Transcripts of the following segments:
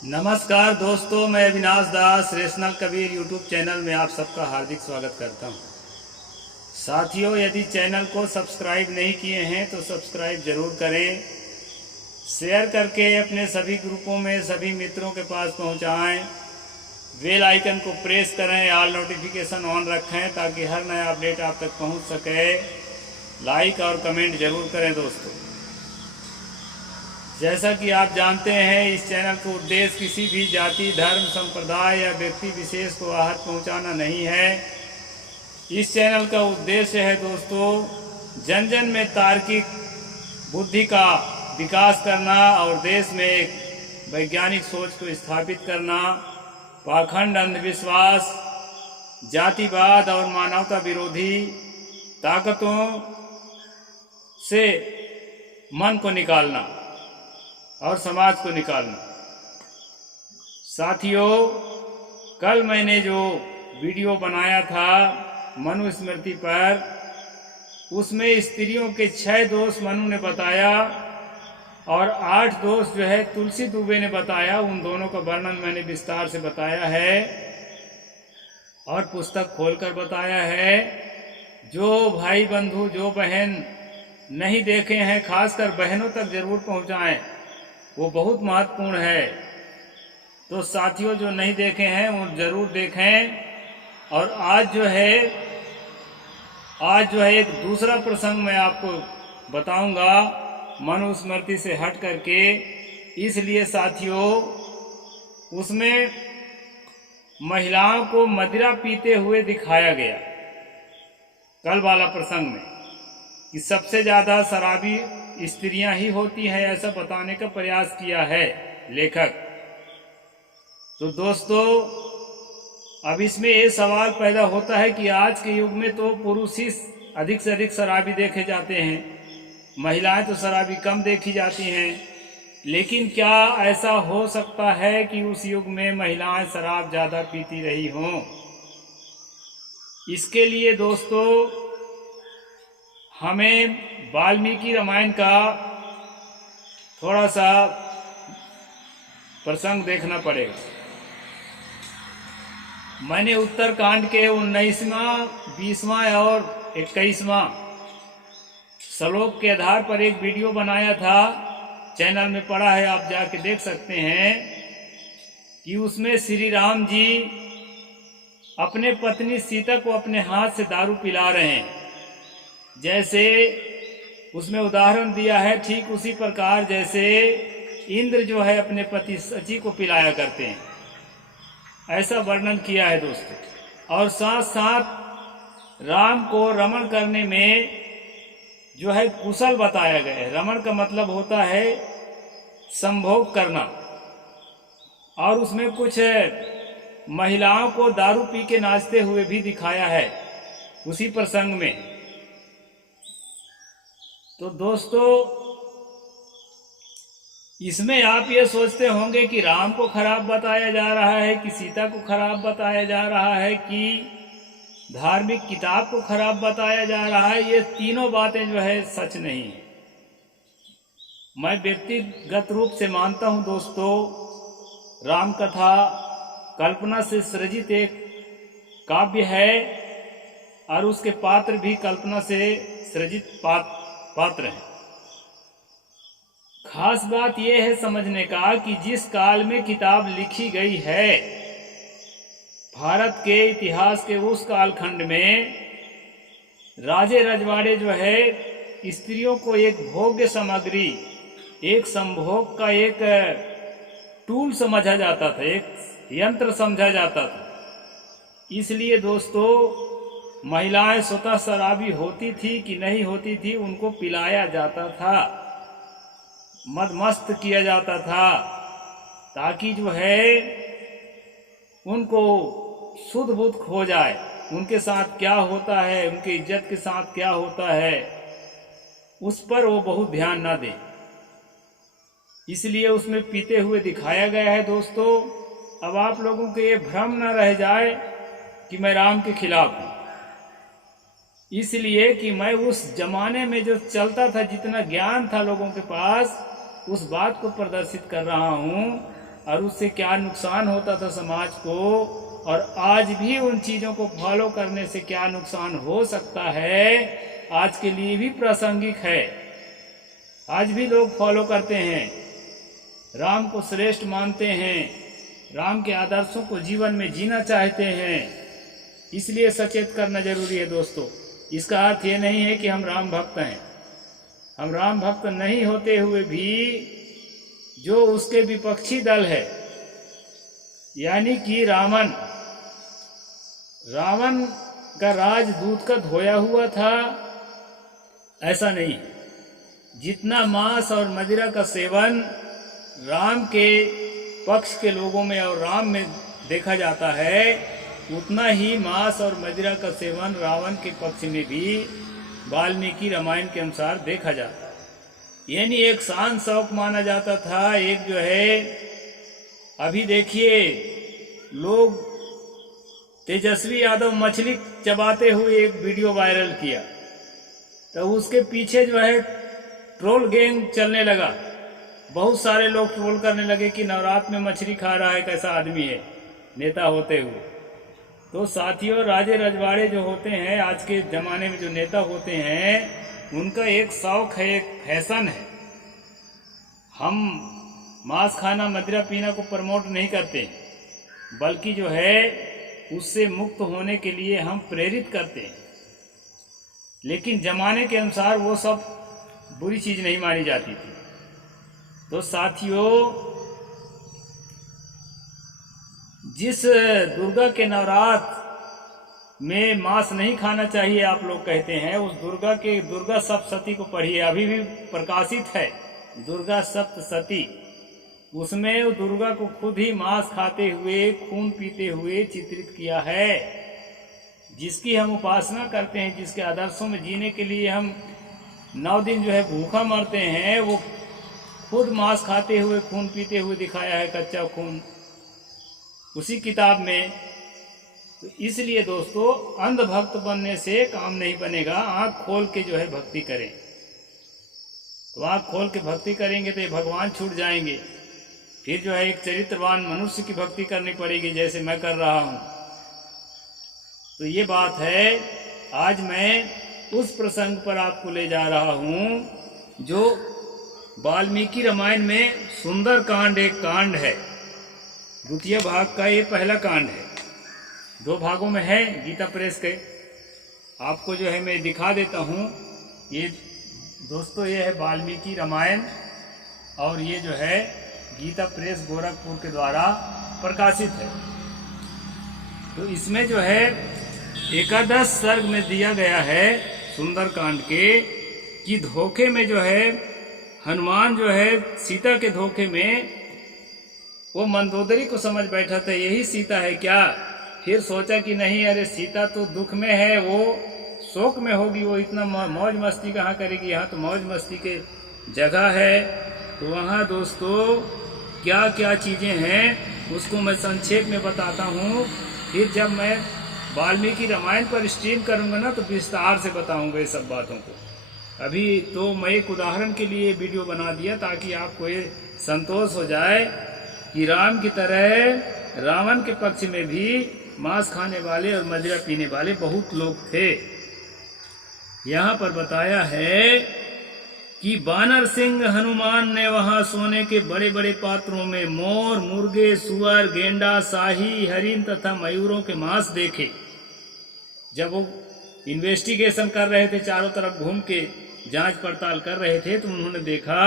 नमस्कार दोस्तों, मैं अविनाश दास रेशनल कबीर यूट्यूब चैनल में आप सबका हार्दिक स्वागत करता हूं। साथियों, यदि चैनल को सब्सक्राइब नहीं किए हैं तो सब्सक्राइब ज़रूर करें, शेयर करके अपने सभी ग्रुपों में सभी मित्रों के पास पहुंचाएं, बेल आइकन को प्रेस करें, ऑल नोटिफिकेशन ऑन रखें ताकि हर नया अपडेट आप तक पहुंच सके। लाइक और कमेंट ज़रूर करें दोस्तों। जैसा कि आप जानते हैं, इस चैनल का उद्देश्य किसी भी जाति, धर्म, संप्रदाय या व्यक्ति विशेष को आहत पहुंचाना नहीं है। इस चैनल का उद्देश्य है दोस्तों, जन जन में तार्किक बुद्धि का विकास करना और देश में एक वैज्ञानिक सोच को स्थापित करना, पाखंड, अंधविश्वास, जातिवाद और मानवता विरोधी ताकतों से मन को निकालना और समाज को निकालना। साथियों, कल मैंने जो वीडियो बनाया था मनुस्मृति पर, उसमें स्त्रियों के 6 दोष मनु ने बताया और 8 दोष जो है तुलसी दुबे ने बताया। उन दोनों का वर्णन मैंने विस्तार से बताया है और पुस्तक खोलकर बताया है। जो भाई बंधु, जो बहन नहीं देखे हैं, खासकर बहनों तक जरूर पहुंचाएं, वो बहुत महत्वपूर्ण है। तो साथियों, जो नहीं देखे हैं वो जरूर देखें। और आज जो है एक दूसरा प्रसंग मैं आपको बताऊंगा मनुस्मृति से हट करके। इसलिए साथियों, उसमें महिलाओं को मदिरा पीते हुए दिखाया गया कल वाला प्रसंग में, कि सबसे ज़्यादा शराबी स्त्रियां ही होती हैं, ऐसा बताने का प्रयास किया है लेखक। तो दोस्तों, अब इसमें ये सवाल पैदा होता है कि आज के युग में तो पुरुष ही अधिक से अधिक शराबी देखे जाते हैं, महिलाएं तो शराबी कम देखी जाती हैं। लेकिन क्या ऐसा हो सकता है कि उस युग में महिलाएं शराब ज़्यादा पीती रही हों? इसके लिए दोस्तों हमें वाल्मीकि रामायण का थोड़ा सा प्रसंग देखना पड़ेगा। मैंने उत्तरकांड के 19वां, 20वां और 21वां श्लोक के आधार पर एक वीडियो बनाया था, चैनल में पड़ा है, आप जाके देख सकते हैं। कि उसमें श्री राम जी अपने पत्नी सीता को अपने हाथ से दारू पिला रहे हैं। जैसे उसमें उदाहरण दिया है, ठीक उसी प्रकार जैसे इंद्र जो है अपने पति शची को पिलाया करते हैं, ऐसा वर्णन किया है दोस्तों। और साथ साथ राम को रमण करने में जो है कुशल बताया गया है। रमण का मतलब होता है संभोग करना। और उसमें कुछ महिलाओं को दारू पी के नाचते हुए भी दिखाया है उसी प्रसंग में। तो दोस्तों, इसमें आप ये सोचते होंगे कि राम को खराब बताया जा रहा है, कि सीता को खराब बताया जा रहा है, कि धार्मिक किताब को खराब बताया जा रहा है। ये तीनों बातें जो है सच नहीं है। मैं व्यक्तिगत रूप से मानता हूं दोस्तों, राम कथा कल्पना से सृजित एक काव्य है और उसके पात्र भी कल्पना से सृजित पात्र है। खास बात यह है समझने का कि जिस काल में किताब लिखी गई है, भारत के इतिहास के उस कालखंड में राजे रजवाड़े जो है स्त्रियों को एक भोग्य सामग्री, एक संभोग का एक टूल समझा जाता था, एक यंत्र समझा जाता था। इसलिए दोस्तों, महिलाएं स्वतः शराबी होती थी कि नहीं होती थी, उनको पिलाया जाता था, मदमस्त किया जाता था, ताकि जो है उनको शुद्ध बुद्ध खो जाए, उनके साथ क्या होता है, उनकी इज्जत के साथ क्या होता है, उस पर वो बहुत ध्यान ना दें। इसलिए उसमें पीते हुए दिखाया गया है दोस्तों। अब आप लोगों को ये भ्रम न रह जाए कि मैं राम के खिलाफ हूँ, इसलिए कि मैं उस जमाने में जो चलता था, जितना ज्ञान था लोगों के पास, उस बात को प्रदर्शित कर रहा हूँ। और उससे क्या नुकसान होता था समाज को, और आज भी उन चीज़ों को फॉलो करने से क्या नुकसान हो सकता है, आज के लिए भी प्रासंगिक है। आज भी लोग फॉलो करते हैं, राम को श्रेष्ठ मानते हैं, राम के आदर्शों को जीवन में जीना चाहते हैं। इसलिए सचेत करना जरूरी है दोस्तों। इसका अर्थ ये नहीं है कि हम राम भक्त हैं। हम राम भक्त नहीं होते हुए भी जो उसके विपक्षी दल है, यानी कि रावण का राज दूध का धोया हुआ था, ऐसा नहीं। जितना मांस और मदिरा का सेवन राम के पक्ष के लोगों में और राम में देखा जाता है, उतना ही मांस और मदिरा का सेवन रावण के पक्ष में भी वाल्मीकि रामायण के अनुसार देखा जाता है। यानी एक शान शौक माना जाता था। एक जो है, अभी देखिए लोग तेजस्वी यादव मछली चबाते हुए एक वीडियो वायरल किया, तो उसके पीछे जो है ट्रोल गैंग चलने लगा। बहुत सारे लोग ट्रोल करने लगे कि नवरात्र में मछली खा रहा है, कैसा आदमी है नेता होते हुए। तो साथियों, राजे रजवाड़े जो होते हैं आज के ज़माने में, जो नेता होते हैं, उनका एक शौक है, एक फैशन है। हम मांस खाना मदिरा पीना को प्रमोट नहीं करते, बल्कि जो है उससे मुक्त होने के लिए हम प्रेरित करते हैं। लेकिन ज़माने के अनुसार वो सब बुरी चीज़ नहीं मानी जाती थी। तो साथियों, जिस दुर्गा के नवरात्र में मांस नहीं खाना चाहिए आप लोग कहते हैं, उस दुर्गा सप्तशती को पढ़िए, अभी भी प्रकाशित है दुर्गा सप्तशती। उसमें दुर्गा को खुद ही मांस खाते हुए, खून पीते हुए चित्रित किया है। जिसकी हम उपासना करते हैं, जिसके आदर्शों में जीने के लिए हम 9 दिन जो है भूखा मरते हैं, वो खुद मांस खाते हुए, खून पीते हुए दिखाया है, कच्चा खून, उसी किताब में। तो इसलिए दोस्तों, अंधभक्त बनने से काम नहीं बनेगा। आँख खोल के जो है भक्ति करें। तो आँख खोल के भक्ति करेंगे तो ये भगवान छूट जाएंगे। फिर जो है एक चरित्रवान मनुष्य की भक्ति करनी पड़ेगी, जैसे मैं कर रहा हूँ। तो ये बात है। आज मैं उस प्रसंग पर आपको ले जा रहा हूँ जो वाल्मीकि रामायण में सुंदर कांड एक कांड है। द्वितीय भाग का ये पहला कांड है। 2 भागों में है गीता प्रेस के। आपको जो है मैं दिखा देता हूँ। ये दोस्तों, ये है वाल्मीकि रामायण, और ये जो है गीता प्रेस गोरखपुर के द्वारा प्रकाशित है। तो इसमें जो है 11 सर्ग में दिया गया है सुंदर कांड के, कि धोखे में जो है हनुमान जो है सीता के धोखे में वो मंदोदरी को समझ बैठा था यही सीता है क्या। फिर सोचा कि नहीं, अरे सीता तो दुख में है, वो शोक में होगी, वो इतना मौज मस्ती कहाँ करेगी। यहाँ तो मौज मस्ती के जगह है। तो वहाँ दोस्तों क्या क्या चीज़ें हैं उसको मैं संक्षेप में बताता हूँ। फिर जब मैं वाल्मीकि रामायण पर स्ट्रीम करूँगा ना, तो विस्तार से बताऊँगा ये सब बातों को। अभी तो मैं एक उदाहरण के लिए वीडियो बना दिया ताकि आपको ये संतोष हो जाए कि राम की तरह रावण के पक्ष में भी मांस खाने वाले और मदिरा पीने वाले बहुत लोग थे। यहाँ पर बताया है कि वानर सिंह हनुमान ने वहां सोने के बड़े बड़े पात्रों में मोर, मुर्गे, सुअर, गेंडा, शाही, हरिन तथा मयूरों के मांस देखे। जब वो इन्वेस्टिगेशन कर रहे थे, चारों तरफ घूम के जांच पड़ताल कर रहे थे, तो उन्होंने देखा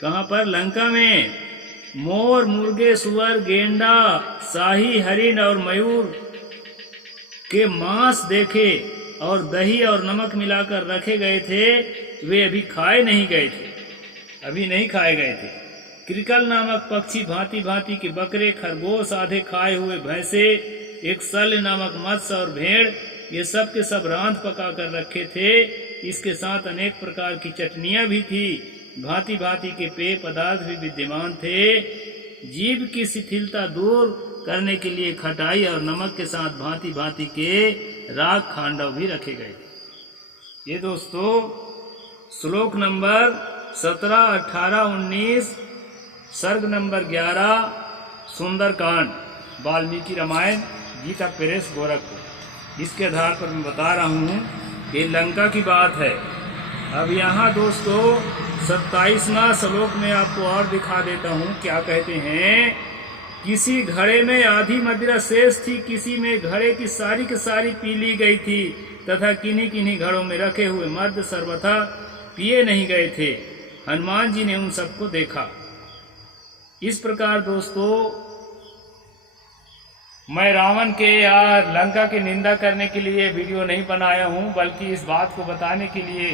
कहाँ पर, लंका में मोर, मुर्गे, सुअर, गेंडा, शाही, हरिन और मयूर के मांस देखे, और दही और नमक मिलाकर रखे गए थे। वे अभी खाए नहीं गए थे, अभी नहीं खाए गए थे। क्रिकल नामक पक्षी, भांति भांति के बकरे, खरगोश, आधे खाए हुए भैंसे, एक शल्य नामक मत्स्य और भेड़, ये सब के सब रांध पका कर रखे थे। इसके साथ अनेक प्रकार की चटनियां भी थी। भांति भांति के पेय पदार्थ भी विद्यमान थे। जीभ की शिथिलता दूर करने के लिए खटाई और नमक के साथ भांति भांति के राग खांडव भी रखे गए थे। ये दोस्तों श्लोक नंबर 17, 18, 19 सर्ग नंबर 11, सुंदरकांड, वाल्मीकि रामायण, गीता प्रेस, गोरखपुर। इसके आधार पर मैं बता रहा हूँ कि लंका की बात है। अब यहाँ दोस्तों 27वां श्लोक में आपको और दिखा देता हूँ क्या कहते हैं। किसी घड़े में आधी मदिरा शेष थी, किसी में घड़े की सारी पी ली गई थी, तथा किन्हीं किन्हीं घड़ों में रखे हुए मद्य सर्वथा पिए नहीं गए थे। हनुमान जी ने उन सबको देखा। इस प्रकार दोस्तों मैं रावण के या लंका की निंदा करने के लिए वीडियो नहीं बनाया हूँ, बल्कि इस बात को बताने के लिए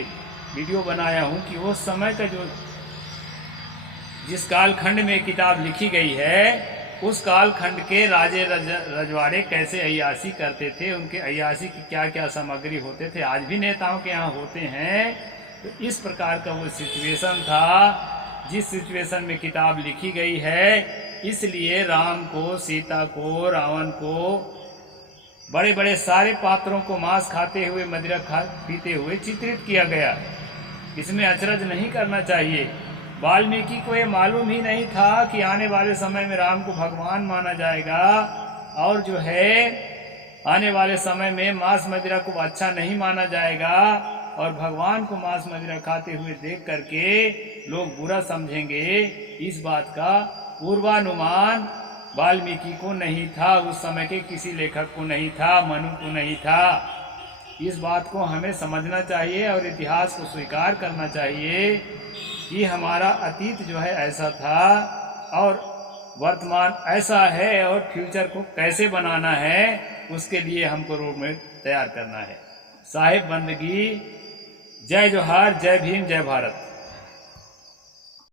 वीडियो बनाया हूँ कि उस समय का जो जिस कालखंड में किताब लिखी गई है, उस कालखंड के राजे रजवाड़े कैसे अय्याशी करते थे, उनके अय्याशी की क्या क्या सामग्री होते थे, आज भी नेताओं के यहाँ होते हैं। तो इस प्रकार का वो सिचुएशन था जिस सिचुएशन में किताब लिखी गई है। इसलिए राम को, सीता को, रावण को, बड़े बड़े सारे पात्रों को मांस खाते हुए, मदिरा पीते हुए चित्रित किया गया। इसमें अचरज नहीं करना चाहिए। वाल्मीकि को ये मालूम ही नहीं था कि आने वाले समय में राम को भगवान माना जाएगा, और जो है आने वाले समय में मांस मदिरा को अच्छा नहीं माना जाएगा, और भगवान को मांस मदिरा खाते हुए देख करके लोग बुरा समझेंगे। इस बात का पूर्वानुमान वाल्मीकि को नहीं था, उस समय के किसी लेखक को नहीं था, मनु को नहीं था। इस बात को हमें समझना चाहिए और इतिहास को स्वीकार करना चाहिए कि हमारा अतीत जो है ऐसा था और वर्तमान ऐसा है, और फ्यूचर को कैसे बनाना है उसके लिए हमको रोड मैप तैयार करना है। साहिब बंदगी। जय जोहार, जय भीम, जय भारत।